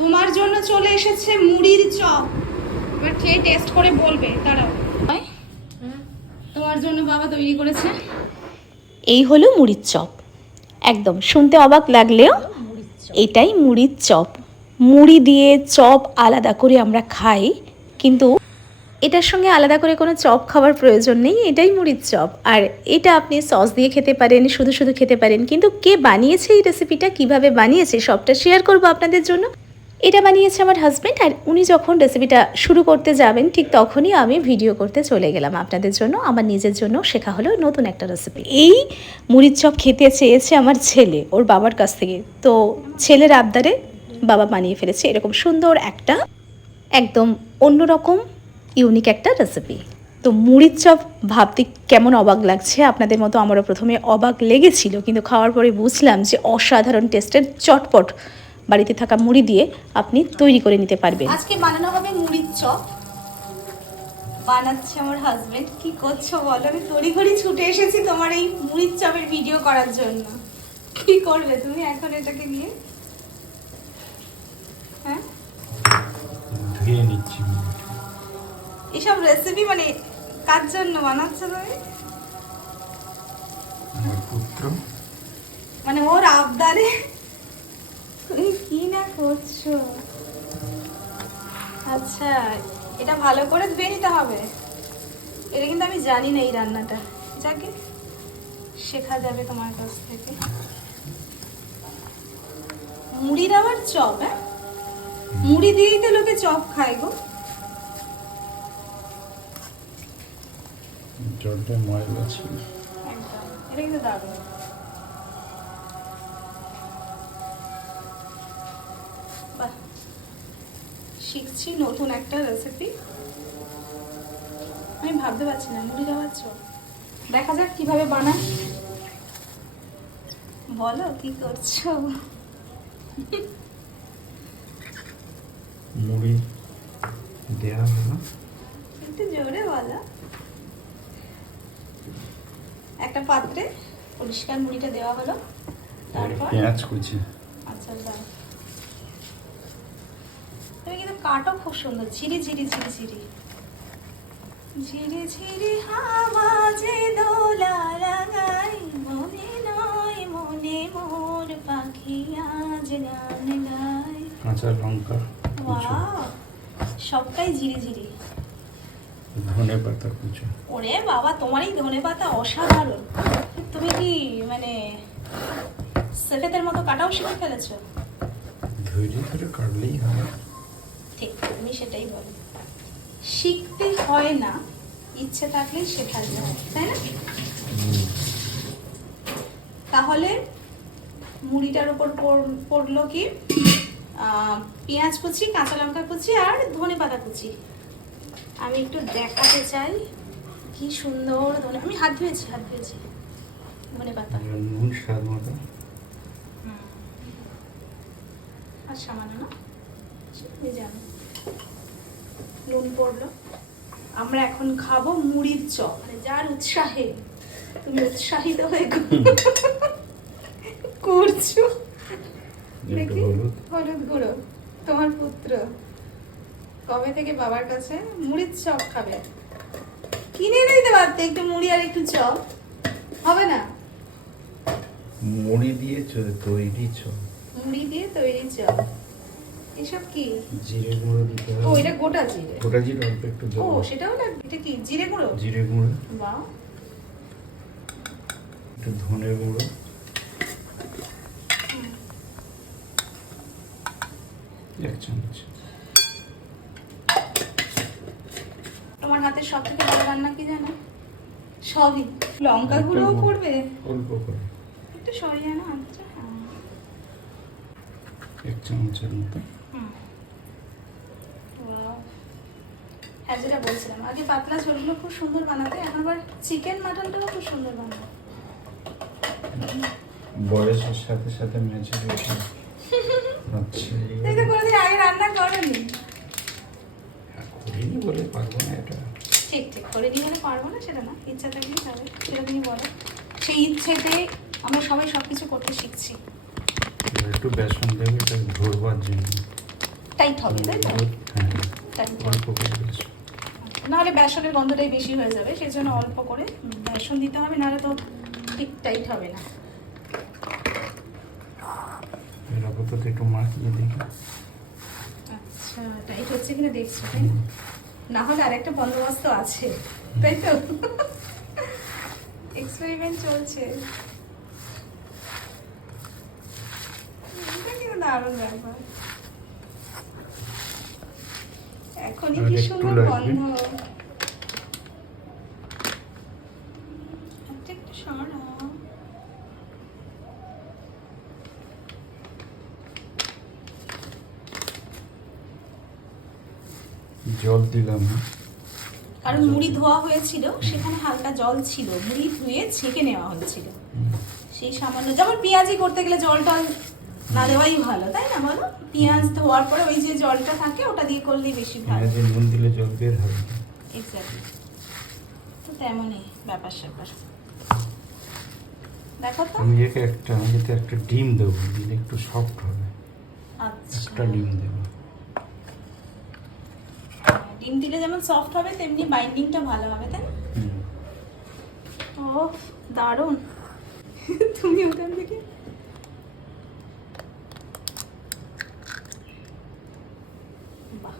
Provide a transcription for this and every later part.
তোমার জন্য চলে এসেছে মুড়ির চপ। এবার খেয়ে টেস্ট করে বলবে দাঁড়াও। তোমার জন্য বাবা তৈরি করেছে। এই হলো মুড়ির চপ। একদম শুনতে অবাক লাগলেও এটাই মুড়ির চপ। মুড়ি দিয়ে চপ আলাদা করে আমরা খাই কিন্তু এটার সঙ্গে আলাদা করে কোনো চপ খাওয়ার প্রয়োজন নেই এটাই মুড়ির চপ। আর এটা আপনি সস দিয়ে খেতে পারেন শুধু শুধু খেতে পারেন কিন্তু কে বানিয়েছে এই রেসিপিটা কীভাবে বানিয়েছে সবটা শেয়ার করব আপনাদের জন্য। এটা বানিয়েছে আমার হাজব্যান্ড আর উনি যখন রেসিপিটা শুরু করতে যাবেন, ঠিক তখনই আমি ভিডিও করতে চলে গেলাম আপনাদের জন্য। আমার নিজের জন্য শেখা হলো নতুন একটা রেসিপি এই মুড়ির চপ খেতে চেয়েছে আমার ছেলে, ওর বাবার কাছ থেকে। তো ছেলের আবদারে বাবা বানিয়ে ফেলেছে এরকম সুন্দর একটা, একদম অন্যরকম ইউনিক একটা রেসিপি তো মুড়ির চপ ভাবতে কেমন অবাক লাগছে? আপনাদের মতো আমারও প্রথমে অবাক লেগেছিল, কিন্তু খাওয়ার পরে বুঝলাম যে অসাধারণ টেস্টের চটপট বাড়িতে থাকা মুড়ি দিয়ে আপনি তৈরি করে নিতে পারবেন। আজকে বানানো হবে মুড়ির চপ। বানাচ্ছে আমার হাজবেন্ড কি করছ বলো? আমি তড়িঘড়ি ছুটে এসেছি তোমার এই মুড়ির চপের ভিডিও করার জন্য। কি করবে তুমি এখন এটাকে নিয়ে? হ্যাঁ? এসব রেসিপি মানে কার জন্য বানাচ্ছো তুমি? মানে ওর আবদারে? করছ? আচ্ছা এটা ভালো করে ধুয়ে নিতে হবে। এটা কিন্তু আমি জানি না এই রান্নাটা। যাকে শেখা যাবে তোমার কাছ থেকে। মুড়ির আবার চপ হ্যাঁ? মুড়ি দিয়েই তো লোকে চপ খায় গো। জলটা ময়লা ছিল। এটা কিন্তু দারুণ। শিখছি নতুন একটা রেসিপি আমি ভাবতে পারছি না মুড়ি যাওয়ার দেখা যাক কীভাবে বানায়। বলো কি করছ? মুড়ি দেওয়া হলো একটু জোরে বলো। একটা পাত্রে পরিষ্কার মুড়িটা দেওয়া হলো। তারপর? পেঁয়াজ কুচি। আচ্ছা তুমি কিন্তু কাটো খুব সুন্দর। ঝিরি ঝিরি ঝিরি ঝিরি। ঝিরি ঝিরি হাওয়া যে দোলা লাগাই মনে নয় মনে মোর পাখি আজ গান গায়। কাঁচা লঙ্কা সবটাই ঝিরি ঝিরি। ধনে পাতা কুচো। ওরে বাবা তোমার এই ধনে পাতা অসাধারণ। তুমি কি মানে সেফেদের মতো কাটাও শিখে ফেলেছো? ধৈর্য ধরে কাটলেই হবে ঠিক তুমি সেটাই বলো। শিখতে হয় না ইচ্ছে থাকলেই শেখা যায় তাই না? তাহলে মুড়িটার উপর পড়ল কি? পেঁয়াজ কুচি কাঁচা লঙ্কা কুচি আর ধনে পাতা কুচি। আমি একটু দেখাতে চাই কি সুন্দর ধনে আমি হাত ধুয়েছি হাত ধুয়েছি। ধনে পাতা। আর সামান্য না? জানো নুন পড়ল। আমরা এখন খাব মুড়ির চপ। মানে যার উৎসাহে। তুমি উৎসাহিত হয়ে করছ। দেখি। হলুদ। গুঁড়ো। তোমার পুত্র কবে থেকে বাবার কাছে মুড়ির চপ খাবে? কিনে নিতে পারতে একটু মুড়ি আর একটু চপ। হবে না? মুড়ি দিয়ে তৈরি চল মুড়ি দিয়ে তৈরি চপ। এসব কি? জিরে গুঁড়ো দিতে ও এটা গোটা জিরে? গোটা জিরে অল্প একটু ও সেটাও লাগবে এটা কি জিরে গুঁড়ো? জিরে গুঁড়ো। বাহ। একটু ধনে গুঁড়ো। এক চামচ। তোমার হাতের সব থেকে ভালো রান্না কি জানো? সবই। লঙ্কা গুঁড়োও একটু পড়বে অল্প করে। একটু সরিয়ে না আচ্ছা হ্যাঁ। এক চামচের মতো হুম। Wow. হ্যাঁ বলছিলাম আগে পাতলা ঝোলগুলো খুব সুন্দর বানাতে এখন আবার চিকেন মাটনটাও খুব সুন্দর বানাবে বয়সের সাথে সাথে ম্যাচুরিটি আচ্ছা। আগে রান্না করনি। করিনি বলে পারব না এটা। ঠিক ঠিক করে হলে পারব না সেটা না। ইচ্ছা থাকলেই সেটা তুমি বলো। সেই ইচ্ছেতে আমরা সবাই সব কিছু করতে শিখছি। একটু বেসন দেবে এটা জন্য। টাইট হবে তাই তো? হ্যাঁ। টাইট অল্প করে দিচ্ছি নাহলে বেসনের গন্ধটাই বেশি হয়ে যাবে সেই জন্য অল্প করে বেসন দিতে হবে নাহলে তো ঠিক টাইট হবে না। আচ্ছা টাইট হচ্ছে কিনা দেখছ তাই না? না হলে আরেকটা বন্দোবস্ত আছে তাই তো? এক্সপেরিমেন্ট চলছে। এটা কিন্তু দারুণ ব্যাপার। কি সুন্দর গন্ধ জল দিলাম কারণ মুড়ি ধোয়া হয়েছিল সেখানে হালকা জল ছিল। মুড়ি ধুয়ে ছেঁকে নেওয়া হয়েছিল। সেই সামান্য যেমন পেঁয়াজি করতে গেলে জল টল না দেওয়াই ভালো তাই না বলো? পেঁয়াজ ধোয়ার পরে ওই যে জলটা থাকে ওটা দিয়ে করলেই বেশি ভালো। পেঁয়াজে নুন দিলে জল বের হবে। এক্স্যাক্টলি তো তেমনই ব্যাপার স্যাপার। দেখো তো। আমি একে একটা আমি একটা ডিম দেবো দিলে একটু সফট হবে। আচ্ছা। একটা ডিম দেবো। ডিম দিলে যেমন সফট হবে তেমনি বাইন্ডিংটা ভালো হবে তাই না। ও দারুণ। তুমি ওখান থেকে বাহ।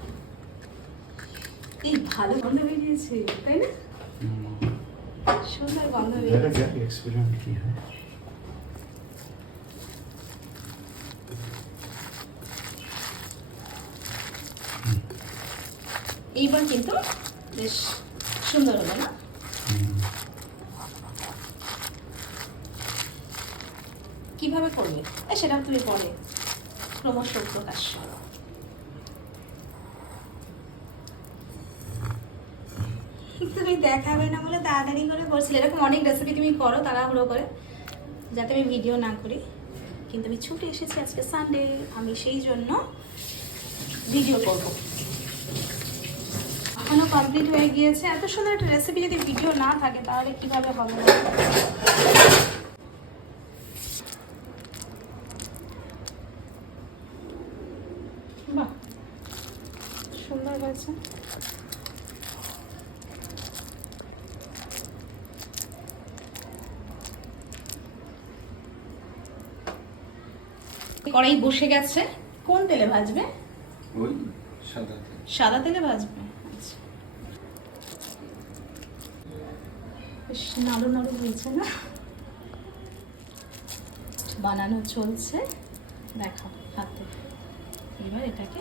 এই ভালো গন্ধ বেরিয়েছে তাই না। সুন্দর গন্ধ বেরিয়েছে। এক্সপেরিমেন্ট কি হয়। এইবার কিন্তু বেশ সুন্দর হলো না? কীভাবে করবে? সেটা তুমি পরে ক্রমশ প্রকাশ তুমি দেখাবে না বলে তাড়াতাড়ি করে করছিলে। এরকম অনেক রেসিপি তুমি করো, তাড়াহুড়ো করে, যাতে আমি ভিডিও না করি। কিন্তু আমি ছুটে এসেছি আজকে সানডে আমি সেই জন্য ভিডিও করব। এখনও কমপ্লিট হয়ে গিয়েছে। এত সুন্দর একটা রেসিপি যদি ভিডিও না থাকে, তাহলে কীভাবে হবে? বাহ, সুন্দর হয়েছে। কড়াই বসে গেছে। কোন তেলে ভাজবে? ওই সাদা তেল। সাদা তেলে ভাজবে। আচ্ছা। বেশ নাড়ু নাড়ু হয়েছে না? বানানো চলছে। দেখো হাতে। এবার এটাকে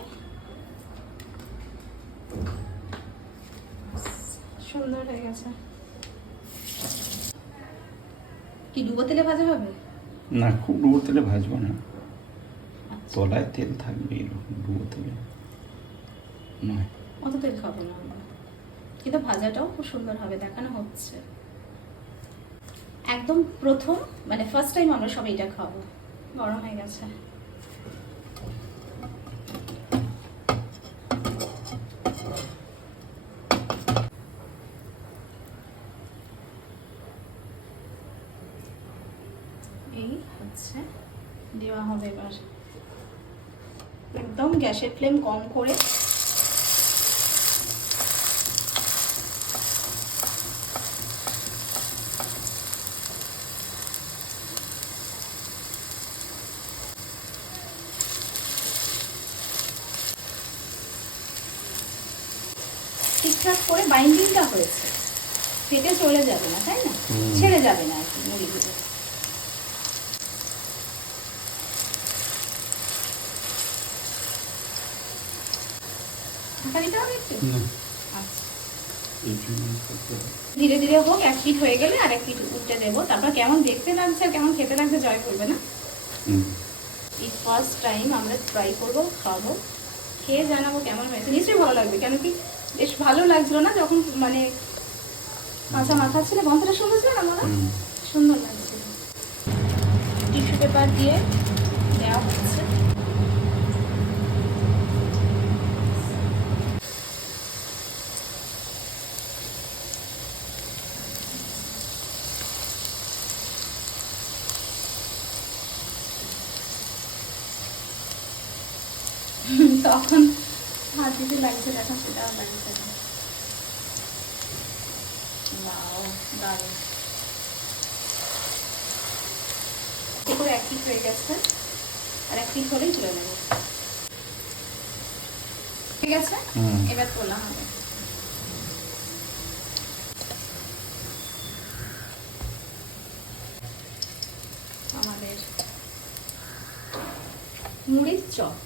সুন্দর হয়ে গেছে। কি ডুবো তেলে ভাজা হবে? না খুব ডুবো তেলে ভাজবো না। তলায় তেল থাকবে এরকম ডুবো নয়। অত তেল খাব না আমরা। কিন্তু ভাজাটাও খুব সুন্দর হবে দেখানো হচ্ছে। একদম প্রথম মানে ফার্স্ট টাইম আমরা সব এটা খাব। গরম হয়ে গেছে এই হচ্ছে দেওয়া হবে এবার একদম গ্যাসের ফ্লেম কম করে ঠিকঠাক করে বাইন্ডিংটা হয়েছে। ফেটে চলে যাবে না তাই না? ছেড়ে যাবে না আর কি মুড়িগুলো ঢাকা দিতে হবে একটু? না। আচ্ছা। ধীরে ধীরে হোক এক পিঠ হয়ে গেলে আর এক পিঠ উল্টে দেবো। তারপর কেমন দেখতে লাগছে আর কেমন খেতে লাগছে জয় করবে না। এই ফার্স্ট টাইম আমরা ট্রাই করব খাব খেয়ে জানাব কেমন হয়েছে। নিশ্চয়ই ভালো লাগবে কেন কি বেশ ভালো লাগছিল না যখন মানে কাঁচা মাথা ছিল গন্ধটা সুন্দর ছিল না সুন্দর লাগছিল। টিস্যু পেপার দিয়ে দেওয়া হচ্ছে কখন হাত দিতে লাগছে দেখো সেটাও লাগছে দারুণ। করে এক পিস হয়ে গেছে আর এক পিস হলেই তুলে নেব। ঠিক আছে? এবার তোলা হবে। আমাদের মুড়ির চপ।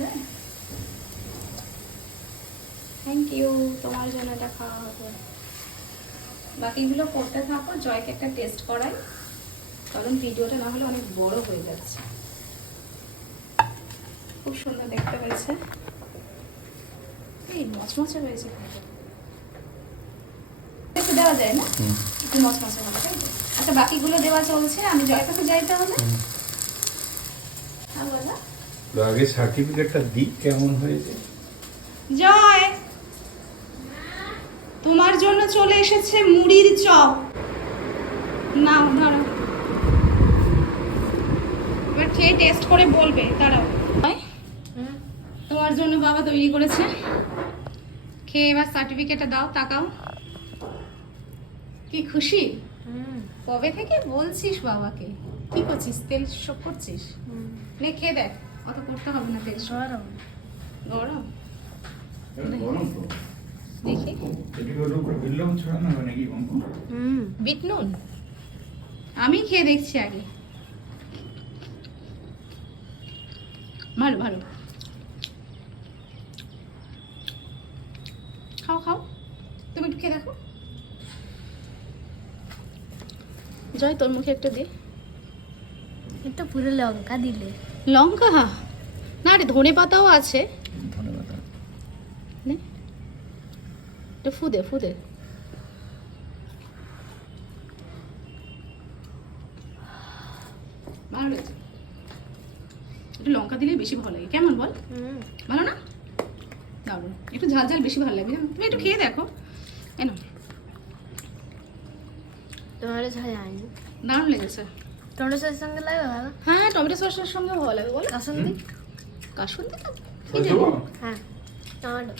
যায়। থ্যাংক ইউ তোমার জন্য এটা খাওয়া হবে। বাকিগুলো করতে থাকো জয়কে একটা টেস্ট করাই। কারণ ভিডিওটা না হলে অনেক বড় হয়ে যাচ্ছে। খুব সুন্দর দেখতে হয়েছে। এই মচমচে হয়েছে একটু দেওয়া যায় না। একটু মচমচে হবে আচ্ছা বাকিগুলো দেওয়া চলছে আমি জয় কাছে যাই তাহলে হ্যাঁ বলো তো আগে সার্টিফিকেটটা দিক কেমন হয়েছে? জয়! তোমার জন্য চলে এসেছে মুড়ির চপ। নাও ধরো। এবার খেয়ে টেস্ট করে বলবে দাঁড়াও। তোমার জন্য বাবা তৈরি করেছে। খেয়ে এবার সার্টিফিকেটটা দাও তাকাও। কি খুশি? কবে থেকে বলছিস বাবাকে? কি করছিস? তেল শোক করছিস? নে খেয়ে দেখ। অত করতে হবে না তেল। গরম। গরম? দেখি। বিট নুন? আমি খেয়ে দেখছি আগে। ভালো ভালো। খাও খাও। তুমি একটু খেয়ে দেখো। জয় তোর মুখে একটু দে। এটা পুরো লঙ্কা দিলে। লঙ্কা? না রে ধনে পাতাও আছে। একটু ফুদে ফুদে ভালো লাগছে। একটু লঙ্কা দিলে বেশি ভালো লাগে। কেমন বল? ভালো না? দারুণ। একটু ঝাল ঝাল বেশি ভালো লাগবে? তুমি একটু খেয়ে দেখো। কেন দারুণ লেগেছে। টমেটো সসের সঙ্গে লাগে ভালো? হ্যাঁ টমেটো সসের সঙ্গে ভালো লাগে বলো। কাসন্দি? কাশুন দিকে বুঝলো হ্যাঁ টমেটো।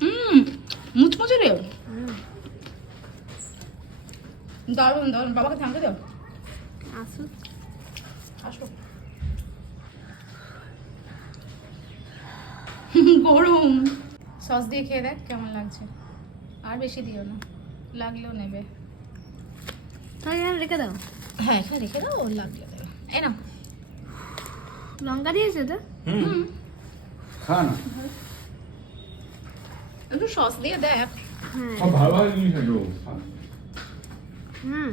হুম মুচমুচে রে। হুম। দারুণ দারুণ। বাবাকে থামতে দাও। আসুন আসো। গরম। সস দিয়ে খেয়ে দেখ কেমন লাগছে। আর বেশি দিও না। লাগলেও নেবে। তাহলে এখানে রেখে দাও। হ্যাঁ এখানে রেখে দাও ও লাগলে দেবে এই না লঙ্কা দিয়েছে তো? হুম। খা না একটু সস দিয়ে দেখ। হ্যাঁ। ভালো ভালো জিনিস আছে হুম।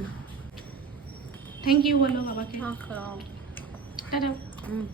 থ্যাংক ইউ বলো বাবাকে। খাও। টাটা। হুম।